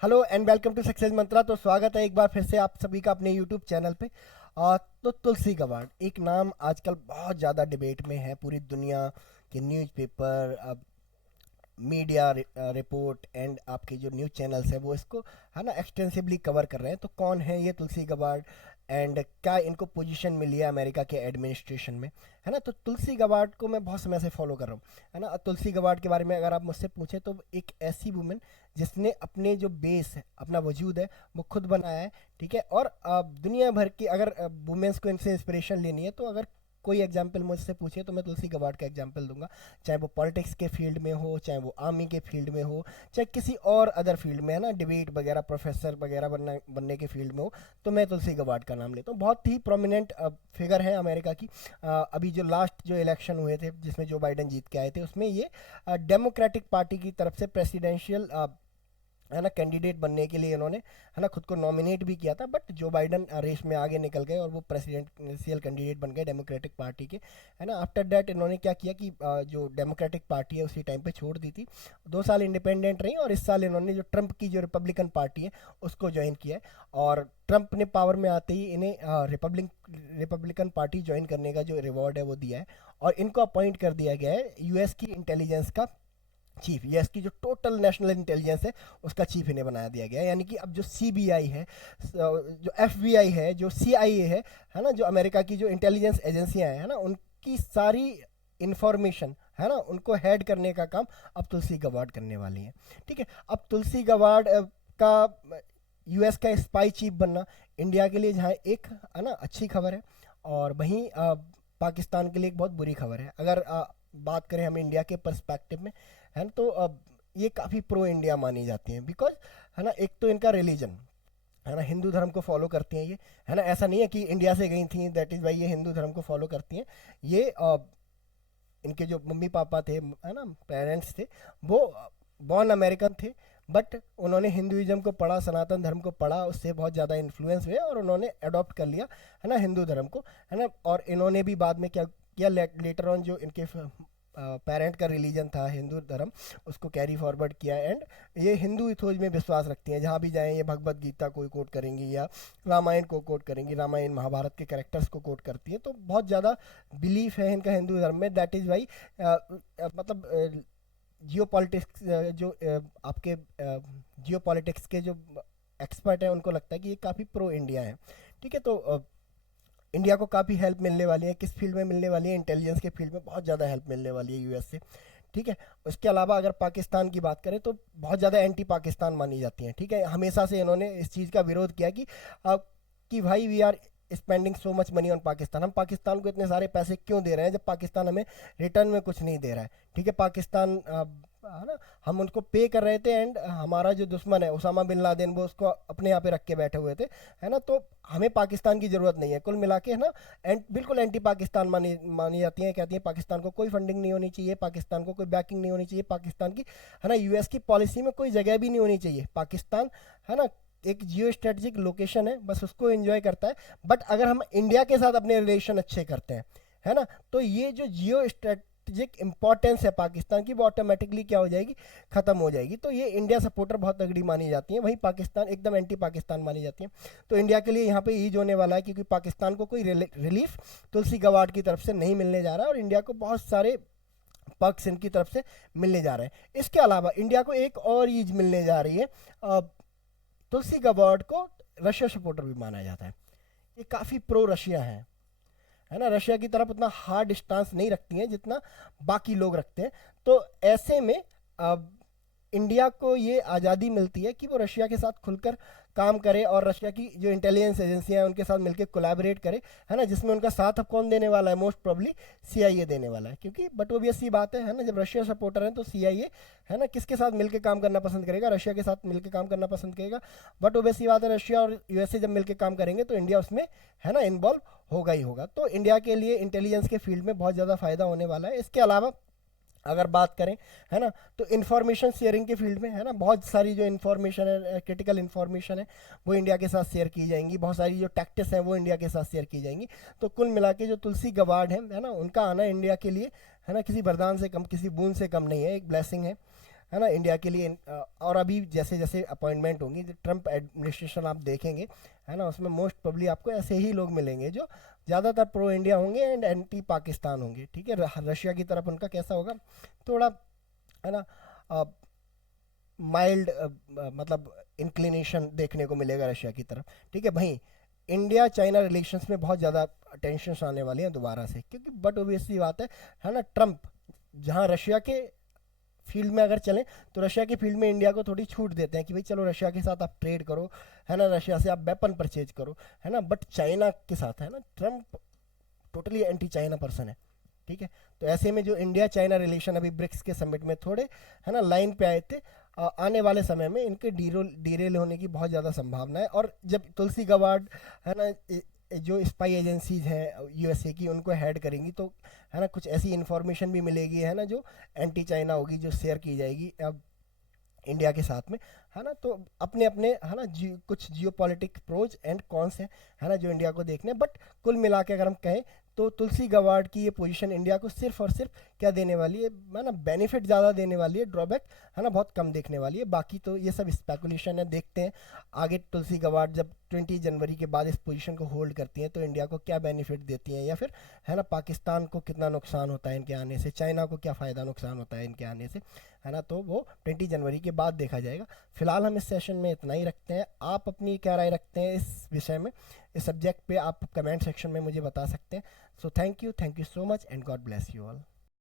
Hello and welcome to success mantra. तो स्वागत है एक बार फिर से आप सभी का अपने यूट्यूब चैनल पे। तो तुलसी गवाड़ एक नाम आजकल बहुत ज़्यादा डिबेट में है। पूरी दुनिया के न्यूज़पेपर, मीडिया रिपोर्ट एंड आपके जो न्यूज़ चैनल्स हैं वो इसको है ना एक्सटेंसिवली कवर कर रहे हैं। तो कौन है ये तुलसी गवाड़ एंड क्या इनको पोजीशन मिली है अमेरिका के एडमिनिस्ट्रेशन में, है ना। तो तुलसी गवाड़ को मैं बहुत समय से फॉलो कर रहा हूँ, है ना। तुलसी गवाड़ के बारे में अगर आप मुझसे पूछें तो एक ऐसी वुमेन जिसने अपने जो बेस है, अपना वजूद है, वो खुद बनाया है। ठीक है। और दुनिया भर की अगर वुमेन्स को इनसे इंस्पिरेशन लेनी है तो अगर कोई एग्जाम्पल मुझसे पूछे तो मैं तुलसी गवाड़ का एग्जाम्पल दूंगा। चाहे वो पॉलिटिक्स के फील्ड में हो, चाहे वो आर्मी के फील्ड में हो, चाहे किसी और अदर फील्ड में, है ना, डिबेट वगैरह, प्रोफेसर वगैरह बनने के फील्ड में हो, तो मैं तुलसी गवाड़ का नाम लेता हूँ। बहुत ही प्रोमिनेंट फिगर है अमेरिका की। अभी जो लास्ट जो इलेक्शन हुए थे जिसमें जो बाइडन जीत के आए थे, उसमें ये डेमोक्रेटिक पार्टी की तरफ से प्रेसिडेंशियल, है ना, कैंडिडेट बनने के लिए इन्होंने, है ना, खुद को नॉमिनेट भी किया था। बट जो बाइडन रेस में आगे निकल गए और वो प्रेसिडेंशियल कैंडिडेट बन गए डेमोक्रेटिक पार्टी के, है ना। आफ्टर दैट इन्होंने क्या किया कि जो डेमोक्रेटिक पार्टी है उसी टाइम पे छोड़ दी थी। 2 साल इंडिपेंडेंट रही और इस साल इन्होंने जो ट्रंप की जो रिपब्लिकन पार्टी है उसको ज्वाइन किया है। और ट्रंप ने पावर में आते ही इन्हें रिपब्लिकन पार्टी ज्वाइन करने का जो रिवॉर्ड है वो दिया है। और इनको अपॉइंट कर दिया गया है यूएस की इंटेलिजेंस का चीफ। यूएस की जो टोटल नेशनल इंटेलिजेंस है उसका चीफ इन्हें बना दिया गया है। यानी कि अब जो सीबीआई है, जो एफबीआई है, जो सीआईए है ना, जो अमेरिका की जो इंटेलिजेंस एजेंसियां हैं, है ना, उनकी सारी इंफॉर्मेशन, है ना, उनको हेड करने का काम अब तुलसी गवाड़ करने वाली है। ठीक है। अब तुलसी गवाड़ का यूएस का स्पाई चीफ बनना इंडिया के लिए जहाँ एक, है ना, अच्छी खबर है, और वहीं पाकिस्तान के लिए एक बहुत बुरी खबर है। अगर बात करें हम इंडिया के पर्सपेक्टिव में, है ना, तो अब ये काफ़ी प्रो इंडिया मानी जाती हैं। बिकॉज, है ना, एक तो इनका रिलीजन, है ना, हिंदू धर्म को फॉलो करती हैं ये, है ना। ऐसा नहीं है कि इंडिया से गई थी दैट इज़ वाई ये हिंदू धर्म को फॉलो करती हैं। ये इनके जो मम्मी पापा थे, है ना, पेरेंट्स थे, वो बॉर्न अमेरिकन थे। बट उन्होंने हिंदुइज्म को पढ़ा, सनातन धर्म को पढ़ा, उससे बहुत ज़्यादा इन्फ्लुएंस हुए और उन्होंने अडॉप्ट कर लिया, है ना, हिंदू धर्म को, है ना। और इन्होंने भी बाद में क्या किया, लेटर ऑन जो इनके पेरेंट का रिलीजन था हिंदू धर्म, उसको कैरी फॉरवर्ड किया। एंड ये हिंदू इथोज में विश्वास रखती हैं। जहाँ भी जाएं ये भगवत गीता को कोट करेंगी या रामायण को कोट करेंगी, रामायण महाभारत के कैरेक्टर्स को कोट करती हैं। तो बहुत ज़्यादा बिलीफ है इनका हिंदू धर्म में। दैट इज़ वाई मतलब जियो पॉलिटिक्स, जो आपके जियो पॉलिटिक्स के जो एक्सपर्ट हैं उनको लगता है कि ये काफ़ी प्रो इंडिया है। ठीक है। तो इंडिया को काफ़ी हेल्प मिलने वाली है। किस फील्ड में मिलने वाली है? इंटेलिजेंस के फील्ड में बहुत ज़्यादा हेल्प मिलने वाली है यूएस से। ठीक है। उसके अलावा अगर पाकिस्तान की बात करें तो बहुत ज़्यादा एंटी पाकिस्तान मानी जाती हैं। ठीक है। हमेशा से इन्होंने इस चीज़ का विरोध किया कि भाई we are spending so much money on Pakistan. हम पाकिस्तान को इतने सारे पैसे क्यों दे रहे हैं जब पाकिस्तान हमें रिटर्न में कुछ नहीं दे रहा है। ठीक है। पाकिस्तान, है ना, हम उनको पे कर रहे थे एंड हमारा जो दुश्मन है उसामा बिन लादेन वो उसको अपने यहाँ पे रख के बैठे हुए थे, है ना। तो हमें पाकिस्तान की ज़रूरत नहीं है। कुल मिला के, है ना, बिल्कुल एंटी पाकिस्तान मानी जाती हैं। कहती है पाकिस्तान को कोई फंडिंग नहीं होनी चाहिए, पाकिस्तान को कोई बैकिंग नहीं होनी चाहिए, पाकिस्तान की, है ना, यूएस की पॉलिसी में कोई जगह भी नहीं होनी चाहिए। पाकिस्तान, है ना, एक जियो स्ट्रेटजिक लोकेशन है, बस उसको एंजॉय करता है। बट अगर हम इंडिया के साथ अपने रिलेशन अच्छे करते हैं, है ना, तो ये जो जियो स्ट्रेटजिक इंपॉर्टेंस है पाकिस्तान की वो ऑटोमेटिकली क्या हो जाएगी, खत्म हो जाएगी। तो ये इंडिया सपोर्टर बहुत तगड़ी मानी जाती है, वहीं पाकिस्तान एकदम एंटी पाकिस्तान मानी जाती है। तो इंडिया के लिए यहाँ पे ईज होने वाला है क्योंकि पाकिस्तान को कोई रिलीफ तुलसी गवाड़ की तरफ से नहीं मिलने जा रहा है और इंडिया को बहुत सारे पक्ष इनकी तरफ से मिलने जा रहे हैं। इसके अलावा इंडिया को एक और ईज मिलने जा रही है। तुलसी गबार्ड को रशिया सपोर्टर भी माना जाता है। ये काफ़ी प्रो रशिया है ना। रशिया की तरफ उतना हार्ड स्टांस नहीं रखती हैं जितना बाकी लोग रखते हैं। तो ऐसे में अब इंडिया को ये आज़ादी मिलती है कि वो रशिया के साथ खुलकर काम करे और रशिया की जो इंटेलिजेंस एजेंसियां हैं उनके साथ मिलकर कोलैबोरेट करे, है ना। जिसमें उनका साथ अब कौन देने वाला है? मोस्ट प्रोबली सीआईए देने वाला है। क्योंकि बट ओबियस सी बात है ना, जब रशिया सपोर्टर है तो सीआईए, है ना, किसके साथ मिलकर काम करना पसंद करेगा? रशिया के साथ मिलकर काम करना पसंद करेगा। बट ओबियस सी बात है, रशिया और यूएसए जब मिलकर काम करेंगे तो इंडिया उसमें, है ना, इन्वॉल्व होगा ही होगा। तो इंडिया के लिए इंटेलिजेंस के फील्ड में बहुत ज़्यादा फायदा होने वाला है। इसके अलावा अगर बात करें, है ना, तो इन्फॉर्मेशन शेयरिंग के फील्ड में, है ना, बहुत सारी जो इन्फॉर्मेशन है, क्रिटिकल इन्फॉर्मेशन है, वो इंडिया के साथ शेयर की जाएंगी। बहुत सारी जो टैक्टिक्स हैं वो इंडिया के साथ शेयर की जाएंगी। तो कुल मिला के जो तुलसी गवाड़ है ना, उनका आना इंडिया के लिए, है ना, किसी वरदान से कम, किसी बूंद से कम नहीं है, एक ब्लेसिंग है। है ना, इंडिया के लिए और अभी जैसे जैसे अपॉइंटमेंट होंगी, ट्रम्प एडमिनिस्ट्रेशन आप देखेंगे, है ना, उसमें मोस्ट प्रोबब्ली आपको ऐसे ही लोग मिलेंगे जो ज़्यादातर प्रो इंडिया होंगे एंड एंटी पाकिस्तान होंगे, ठीक है। रशिया की तरफ उनका कैसा होगा, थोड़ा, है ना, माइल्ड मतलब इंक्लिनेशन देखने को मिलेगा रशिया की तरफ, ठीक है भाई। इंडिया चाइना रिलेशंस में बहुत ज़्यादा टेंशन आने वाली हैं दोबारा से, क्योंकि बट ओबियसली बात है ना, ट्रम्प जहाँ रशिया के फील्ड में अगर चलें तो रशिया के फील्ड में इंडिया को थोड़ी छूट देते हैं कि भाई चलो रशिया के साथ आप ट्रेड करो, है ना, रशिया से आप वेपन परचेज करो, है ना, बट चाइना के साथ, है ना, Trump totally anti China person है, ठीक है। तो ऐसे में जो इंडिया चाइना रिलेशन अभी ब्रिक्स के समिट में थोड़े, है ना, लाइन पे आए थे, आने वाले समय में इनके डीरेल होने की बहुत ज़्यादा संभावना है। और जब तुलसी गवार्ड, है ना, जो स्पाई एजेंसीज हैं यूएसए की, उनको हेड करेंगी, तो है ना कुछ ऐसी इंफॉर्मेशन भी मिलेगी, है ना, जो एंटी चाइना होगी, जो शेयर की जाएगी अब इंडिया के साथ में, है ना। तो अपने अपने, है ना, कुछ जियो पॉलिटिक प्रोज एंड कॉन्स हैं, है ना, जो इंडिया को देखने, बट कुल मिला के अगर हम कहें तो तुलसी गवार्ड की ये पोजीशन इंडिया को सिर्फ और सिर्फ क्या देने वाली है ना, बेनिफिट ज़्यादा देने वाली है, ड्रॉबैक, है ना, बहुत कम देखने वाली है। बाकी तो ये सब स्पेकुलेशन है, देखते हैं आगे तुलसी गवार्ड जब 20 जनवरी के बाद इस पोजीशन को होल्ड करती हैं तो इंडिया को क्या बेनिफिट देती हैं, या फिर, है ना, पाकिस्तान को कितना नुकसान होता है इनके आने से, चाइना को क्या फ़ायदा नुकसान होता है इनके आने से, है ना। तो वो 20 जनवरी के बाद देखा जाएगा। फिलहाल हम इस सेशन में इतना ही रखते हैं। आप अपनी क्या राय रखते हैं इस विषय में, इस सब्जेक्ट पे आप कमेंट सेक्शन में मुझे बता सकते हैं। So thank you so much and God bless you all.